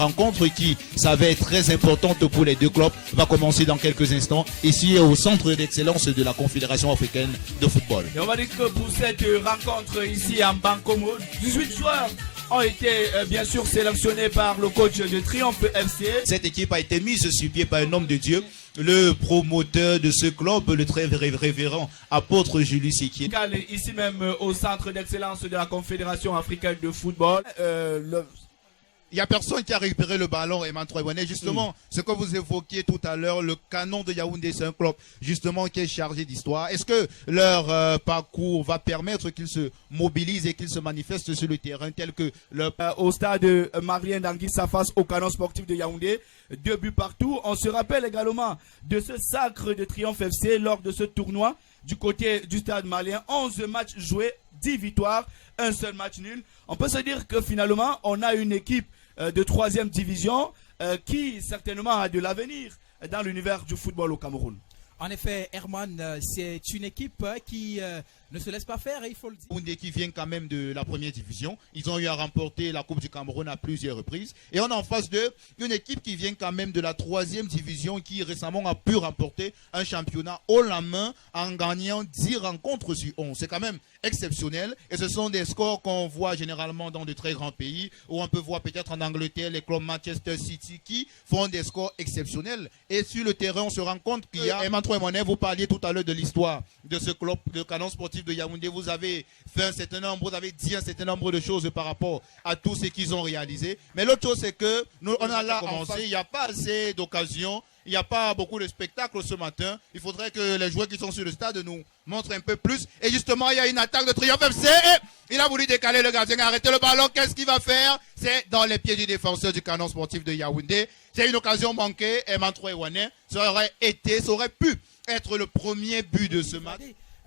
rencontre qui s'avère très importante pour les deux clubs va commencer dans quelques instants ici au centre d'excellence de la Confédération africaine de football. Et on va dire que pour cette rencontre ici en Bankomo, 18 joueurs ont été bien sûr sélectionnés par le coach de Triomphe FC. Cette équipe a été mise sur pied par un homme de Dieu, le promoteur de ce club, le très révérend apôtre Julius Sekié. Ici même au centre d'excellence de la Confédération africaine de football. Il n'y a personne qui a récupéré le ballon, Eman Troywane. Justement, ce que vous évoquiez tout à l'heure, le Canon de Yaoundé, c'est un club justement qui est chargé d'histoire. Est-ce que leur parcours va permettre qu'ils se mobilisent et qu'ils se manifestent sur le terrain tel que leur... Au stade Marien Danguissa face au Canon sportif de Yaoundé, 2 buts partout. On se rappelle également de ce sacre de Triomphe FC lors de ce tournoi du côté du stade malien. 11 matchs joués, 10 victoires, un seul match nul. On peut se dire que finalement, on a une équipe de 3e division qui certainement a de l'avenir dans l'univers du football au Cameroun. En effet, Herman, c'est une équipe qui ne se laisse pas faire, et il faut le dire. Yaoundé qui vient quand même de la 1e division. Ils ont eu à remporter la Coupe du Cameroun à plusieurs reprises. Et on a en face d'eux une équipe qui vient quand même de la 3e division qui récemment a pu remporter un championnat haut la main en gagnant 10 rencontres sur 11. C'est quand même exceptionnel. Et ce sont des scores qu'on voit généralement dans de très grands pays, où on peut voir peut-être en Angleterre les clubs Manchester City qui font des scores exceptionnels. Et sur le terrain, on se rend compte qu'il y a... Eman Troywane, vous parliez tout à l'heure de l'histoire de ce club de Canon sportif de Yaoundé. Vous avez fait un certain nombre, vous avez dit un certain nombre de choses par rapport à tout ce qu'ils ont réalisé. Mais l'autre chose, c'est que nous, on a là commencé, il n'y a pas assez d'occasions, il n'y a pas beaucoup de spectacles ce matin. Il faudrait que les joueurs qui sont sur le stade nous montrent un peu plus. Et justement, il y a une attaque de Triomphe FC. Et il a voulu décaler le gardien, arrêter le ballon. Qu'est-ce qu'il va faire? C'est dans les pieds du défenseur du Canon sportif de Yaoundé. C'est une occasion manquée. Eman Troywane, ça aurait pu être le premier but de ce match.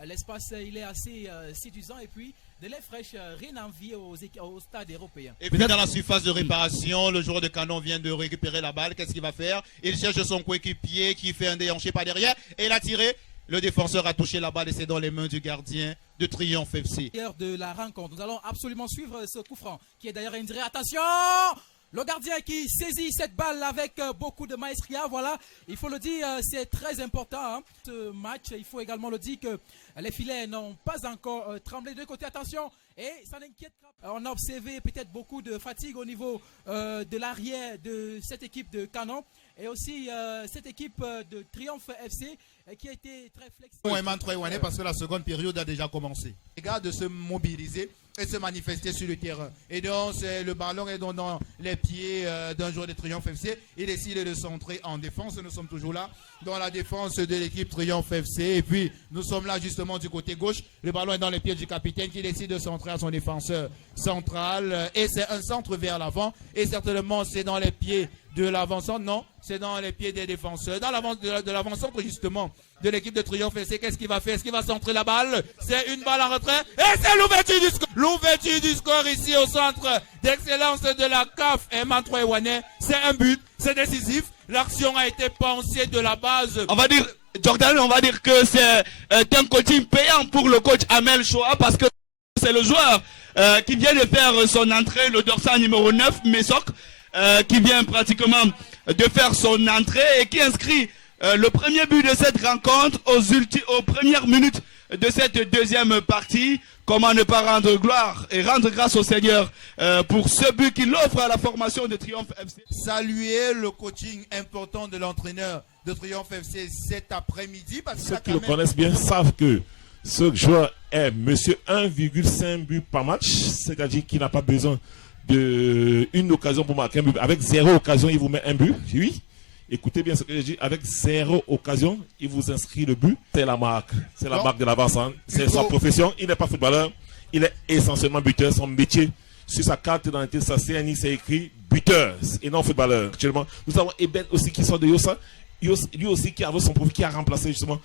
L'espace, il est assez séduisant, et puis de l'air fraîche, rien à envier au stade européen. Et puis dans la surface de réparation, le joueur de Canon vient de récupérer la balle. Qu'est-ce qu'il va faire? Il cherche son coéquipier qui fait un déhanché par derrière et il a tiré. Le défenseur a touché la balle et c'est dans les mains du gardien de Triomphe FC. De la rencontre, nous allons absolument suivre ce coup franc qui est d'ailleurs indirect. Attention! Le gardien qui saisit cette balle avec beaucoup de maestria, voilà, il faut le dire, c'est très important. Hein. Ce match, il faut également le dire que les filets n'ont pas encore tremblé de côté. Attention, et ça n'inquiète pas. On a observé peut-être beaucoup de fatigue au niveau de l'arrière de cette équipe de Canon et aussi cette équipe de Triomphe FC qui a été très flexible. Parce que la seconde période a déjà commencé. Les gars de se mobiliser et se manifester sur le terrain. Et donc, le ballon est dans les pieds d'un joueur de Triomphe FC. Il décide de centrer en défense. Nous sommes toujours là dans la défense de l'équipe Triomphe FC. Et puis, nous sommes là justement du côté gauche. Le ballon est dans les pieds du capitaine qui décide de centrer à son défenseur central. Et c'est un centre vers l'avant. Et certainement, c'est dans les pieds de l'avant-centre. Non, c'est dans les pieds des défenseurs. Dans de l'avant-centre, justement, de l'équipe de Triomphe FC. Qu'est-ce qu'il va faire? Est-ce qu'il va centrer la balle? C'est une balle en retrait. Et c'est l'ouverture du score. L'ouverture du score ici au centre d'excellence de la CAF. Eman Troywane. C'est un but. C'est décisif. L'action a été pensée de la base. On va dire, Jordan, on va dire que c'est un coaching payant pour le coach Amel Choa parce que c'est le joueur qui vient de faire son entrée, le dorsal numéro 9, Mesok, qui vient pratiquement de faire son entrée et qui inscrit le premier but de cette rencontre aux premières minutes de cette deuxième partie. Comment ne pas rendre gloire et rendre grâce au Seigneur pour ce but qu'il offre à la formation de Triomphe FC. Saluer le coaching important de l'entraîneur de Triomphe FC cet après-midi. Ceux qui le connaissent bien savent que ce joueur est monsieur 1,5 but par match, c'est-à-dire qu'il n'a pas besoin d'une occasion pour marquer un but. Avec 0 occasion, il vous met un but. Oui. Écoutez bien ce que j'ai dit. Avec 0 occasion, il vous inscrit le but. C'est la marque. C'est la marque de l'avant-centre. C'est sa profession. Il n'est pas footballeur. Il est essentiellement buteur. Son métier, sur sa carte d'identité, sa CNI, c'est écrit buteur et non footballeur. Actuellement, nous avons Eben aussi qui sort de Yossa. Lui aussi qui avait son profil, qui a remplacé justement,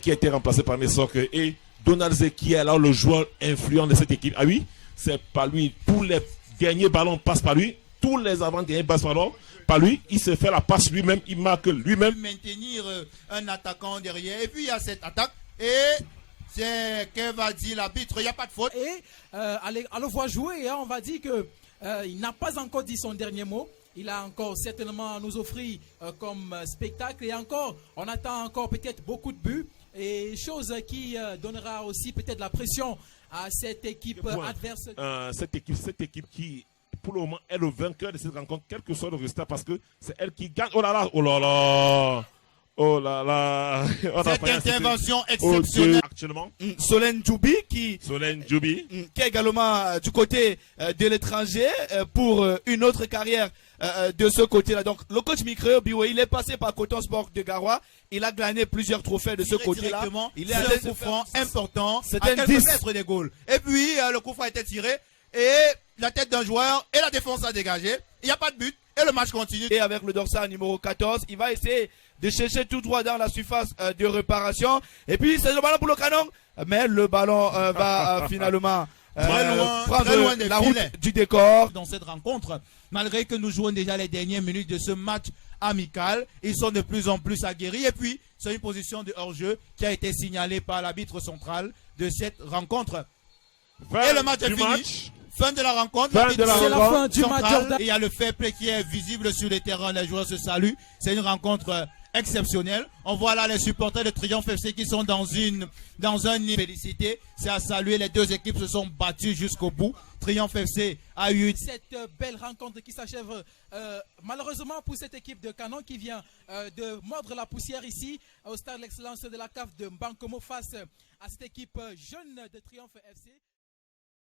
qui a été remplacé par Mesok. Et Donaldze qui est alors le joueur influent de cette équipe. Ah oui, c'est pas lui. Tous les derniers ballons passent par lui. Tous les avant-derniers passent par lui. Il se fait la passe lui-même. Il marque lui-même. Maintenir un attaquant derrière. Et puis il y a cette attaque. Et c'est qu'elle va dire l'arbitre. Il n'y a pas de faute. Et à le voir jouer, hein, on va dire que il n'a pas encore dit son dernier mot. il a encore certainement à nous offrir comme spectacle. Et encore, on attend encore peut-être beaucoup de buts. Et chose qui donnera aussi peut-être la pression à cette équipe adverse. Cette équipe qui, pour le moment, est le vainqueur de cette rencontre, quel que soit le résultat, parce que c'est elle qui gagne. Oh là là, oh là là. Oh là là. Cette intervention exceptionnelle. Actuellement. Solène Djoubi qui est également du côté de l'étranger pour une autre carrière de ce côté-là. Donc le coach Mikreo Biwe, il est passé par Coton Sport de Garoua. Il a gagné plusieurs trophées de ce côté-là. Il est à un coup franc important à quelques mètres des goals. Et puis le coup franc a été tiré et la tête d'un joueur et la défense a dégagé. Il n'y a pas de but et le match continue. Et avec le dorsal numéro 14, il va essayer de chercher tout droit dans la surface de réparation. Et puis c'est le ballon pour le canon. Mais le ballon va finalement très loin des la route filets du décor. Dans cette rencontre, malgré que nous jouons déjà les dernières minutes de ce match amical, ils sont de plus en plus aguerris. Et puis, c'est une position de hors-jeu qui a été signalée par l'arbitre central de cette rencontre. Et le match est fini. Fin de la rencontre. C'est la fin du match, Jordan. Il y a le fair play qui est visible sur le terrain. Les joueurs se saluent. C'est une rencontre exceptionnelle. On voit là les supporters de Triomphe FC qui sont dans un félicité. C'est à saluer. Les deux équipes se sont battues jusqu'au bout. Triomphe FC a eu cette belle rencontre qui s'achève malheureusement pour cette équipe de Canon qui vient de mordre la poussière ici au stade de l'excellence de la CAF de Mbankomo face à cette équipe jeune de Triomphe FC.